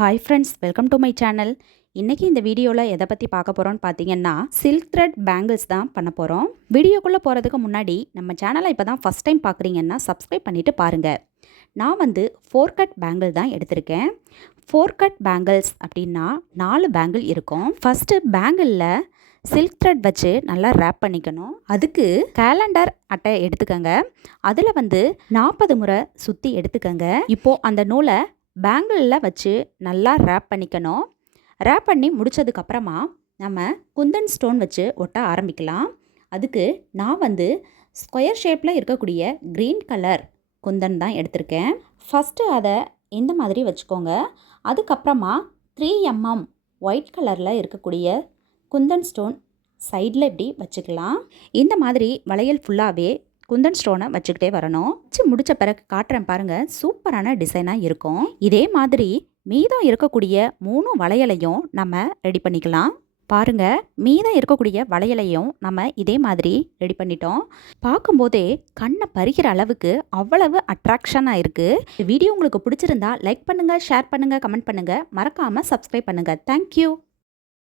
Hi friends, welcome to my channel. இன்றைக்கி இந்த வீடியோவில் எதை பற்றி பார்க்க போகிறோன்னு பார்த்தீங்கன்னா, சில்க் த்ரெட் பேங்கிள்ஸ் தான் பண்ண போகிறோம். வீடியோக்குள்ளே போகிறதுக்கு முன்னாடி நம்ம சேனலை இப்போ தான் ஃபஸ்ட் டைம் பார்க்குறீங்கன்னா சப்ஸ்கிரைப் பண்ணிவிட்டு பாருங்கள். நான் 4 கட் பேங்கிள் தான் எடுத்திருக்கேன். 4 கட் பேங்கிள்ஸ் அப்படின்னா 4 பேங்கிள் இருக்கும். ஃபஸ்ட்டு பேங்கிளில் சில்க் த்ரெட் வச்சு நல்லா ரேப் பண்ணிக்கணும். அதுக்கு கேலண்டர் அட்டை எடுத்துக்கோங்க. அதில் 40 முறை சுற்றி எடுத்துக்கோங்க. இப்போது அந்த நூலை பேங்கிளில் வச்சு நல்லா ரேப் பண்ணிக்கணும். ரேப் பண்ணி முடித்ததுக்கப்புறமா நம்ம குந்தன் ஸ்டோன் வச்சு ஒட்ட ஆரம்பிக்கலாம். அதுக்கு நான் ஸ்கொயர் ஷேப்பில் இருக்கக்கூடிய க்ரீன் கலர் குந்தன் தான் எடுத்திருக்கேன். ஃபஸ்ட்டு அதை இந்த மாதிரி வச்சுக்கோங்க. அதுக்கப்புறமா 3 mm ஒயிட் கலரில் இருக்கக்கூடிய குந்தன் ஸ்டோன் சைடில் இப்படி வச்சுக்கலாம். இந்த மாதிரி வளையல் ஃபுல்லாகவே குந்தன் ஸ்டோனை வச்சுக்கிட்டே வரணும். வச்சு முடித்த பிறகு காட்டுறேன் பாருங்கள், சூப்பரான டிசைனாக இருக்கும். இதே மாதிரி மீதம் இருக்கக்கூடிய 3 வளையலையும் நம்ம ரெடி பண்ணிக்கலாம். பாருங்கள், மீதம் இருக்கக்கூடிய வளையலையும் நம்ம இதே மாதிரி ரெடி பண்ணிட்டோம். பார்க்கும்போதே கண்ணை பறிக்கிற அளவுக்கு அவ்வளவு அட்ராக்ஷனாக இருக்குது. வீடியோ உங்களுக்கு பிடிச்சிருந்தா லைக் பண்ணுங்கள், ஷேர் பண்ணுங்கள், கமெண்ட் பண்ணுங்கள், மறக்காமல் சப்ஸ்கிரைப் பண்ணுங்கள். தேங்க்யூ.